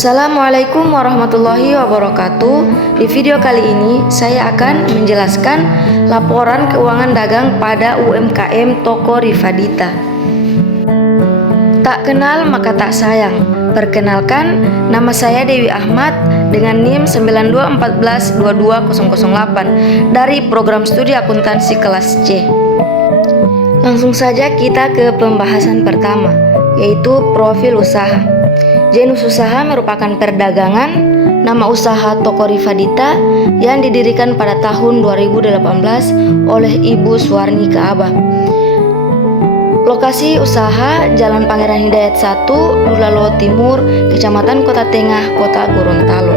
Assalamualaikum warahmatullahi wabarakatuh. Di video kali ini saya akan menjelaskan laporan keuangan dagang pada UMKM Toko Rifadita. Tak kenal maka tak sayang. Perkenalkan, nama saya Dewi Ahmad dengan NIM 9214220008 dari program studi akuntansi kelas C. Langsung saja kita ke pembahasan pertama, yaitu profil usaha. Jenis usaha merupakan perdagangan. Nama usaha Toko Rifadita yang didirikan pada tahun 2018 oleh Ibu Suwarni Ka'abah. Lokasi usaha Jalan Pangeran Hidayat 1, Bulalo Timur, Kecamatan Kota Tengah, Kota Gorontalo.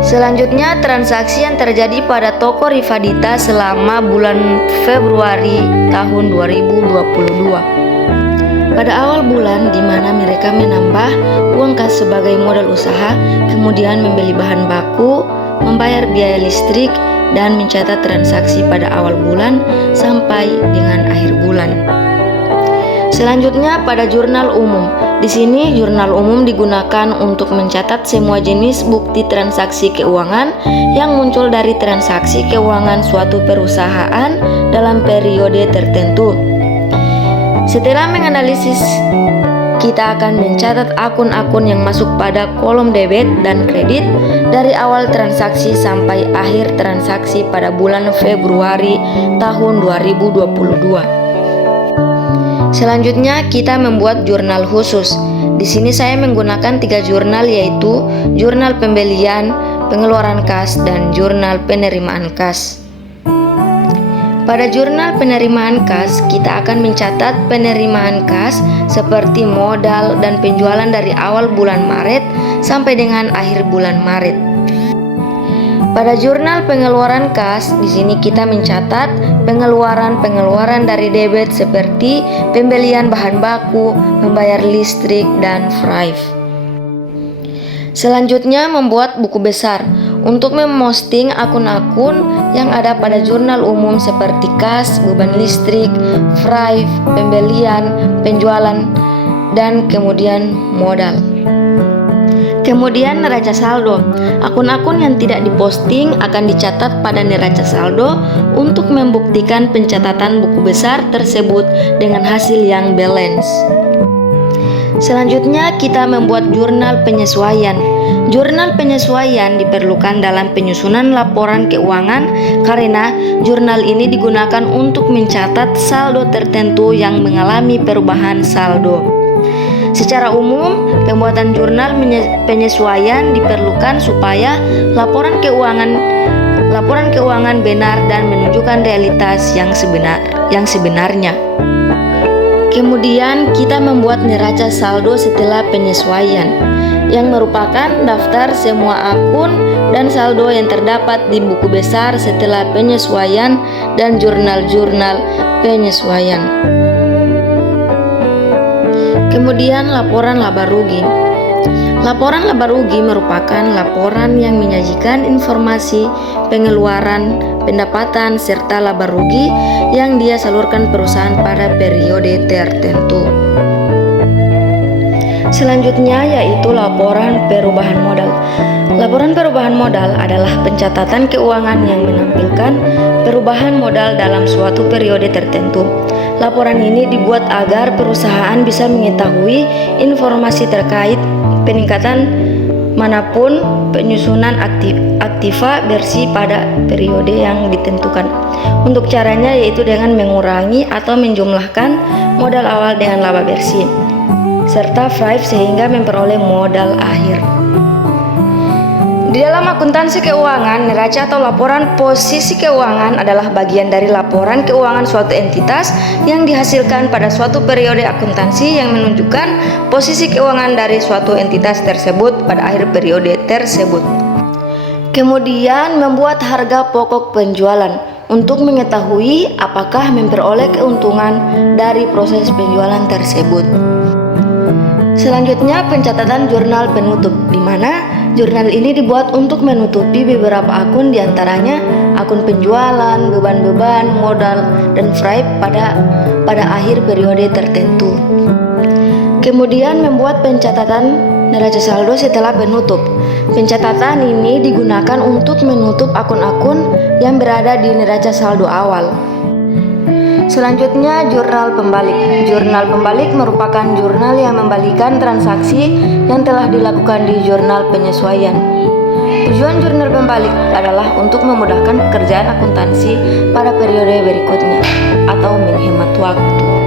Selanjutnya, transaksi yang terjadi pada Toko Rifadita selama bulan Februari tahun 2022. Pada awal bulan, di mana mereka menambah uang kas sebagai modal usaha, kemudian membeli bahan baku, membayar biaya listrik, dan mencatat transaksi pada awal bulan sampai dengan akhir bulan. Selanjutnya pada jurnal umum. Di sini jurnal umum digunakan untuk mencatat semua jenis bukti transaksi keuangan yang muncul dari transaksi keuangan suatu perusahaan dalam periode tertentu. Setelah menganalisis, kita akan mencatat akun-akun yang masuk pada kolom debit dan kredit dari awal transaksi sampai akhir transaksi pada bulan Februari tahun 2022. Selanjutnya kita membuat jurnal khusus. Di sini saya menggunakan 3 jurnal, yaitu jurnal pembelian, pengeluaran kas, dan jurnal penerimaan kas. Pada jurnal penerimaan kas, kita akan mencatat penerimaan kas seperti modal dan penjualan dari awal bulan Maret sampai dengan akhir bulan Maret. Pada jurnal pengeluaran kas, di sini kita mencatat pengeluaran dari debit seperti pembelian bahan baku, membayar listrik, dan FRIF. Selanjutnya membuat buku besar untuk memposting akun-akun yang ada pada jurnal umum seperti kas, beban listrik, FRIF, pembelian, penjualan, dan kemudian modal. Kemudian neraca saldo. Akun-akun yang tidak diposting akan dicatat pada neraca saldo untuk membuktikan pencatatan buku besar tersebut dengan hasil yang balance. Selanjutnya kita membuat jurnal penyesuaian. Jurnal penyesuaian diperlukan dalam penyusunan laporan keuangan karena jurnal ini digunakan untuk mencatat saldo tertentu yang mengalami perubahan saldo. Secara umum, pembuatan jurnal penyesuaian diperlukan supaya laporan keuangan benar dan menunjukkan realitas yang sebenarnya. Kemudian kita membuat neraca saldo setelah penyesuaian, yang merupakan daftar semua akun dan saldo yang terdapat di buku besar setelah penyesuaian dan jurnal-jurnal penyesuaian. Kemudian laporan laba rugi. Laporan laba rugi merupakan laporan yang menyajikan informasi pengeluaran, pendapatan, serta laba rugi yang dia salurkan perusahaan pada periode tertentu. Selanjutnya yaitu laporan perubahan modal. Laporan perubahan modal adalah pencatatan keuangan yang menampilkan perubahan modal dalam suatu periode tertentu. Laporan ini dibuat agar perusahaan bisa mengetahui informasi terkait peningkatan manapun penyusunan aktiva bersih pada periode yang ditentukan. Untuk caranya yaitu dengan mengurangi atau menjumlahkan modal awal dengan laba bersih serta FRIF sehingga memperoleh modal akhir. Di dalam akuntansi keuangan, neraca atau laporan posisi keuangan adalah bagian dari laporan keuangan suatu entitas yang dihasilkan pada suatu periode akuntansi yang menunjukkan posisi keuangan dari suatu entitas tersebut pada akhir periode tersebut. Kemudian membuat harga pokok penjualan untuk mengetahui apakah memperoleh keuntungan dari proses penjualan tersebut. Selanjutnya pencatatan jurnal penutup, di mana jurnal ini dibuat untuk menutupi beberapa akun, diantaranya akun penjualan, beban-beban, modal, dan FRIF pada akhir periode tertentu. Kemudian membuat pencatatan neraca saldo setelah penutup. Pencatatan ini digunakan untuk menutup akun-akun yang berada di neraca saldo awal. Selanjutnya, jurnal pembalik. Jurnal pembalik merupakan jurnal yang membalikan transaksi yang telah dilakukan di jurnal penyesuaian. Tujuan jurnal pembalik adalah untuk memudahkan pekerjaan akuntansi pada periode berikutnya atau menghemat waktu.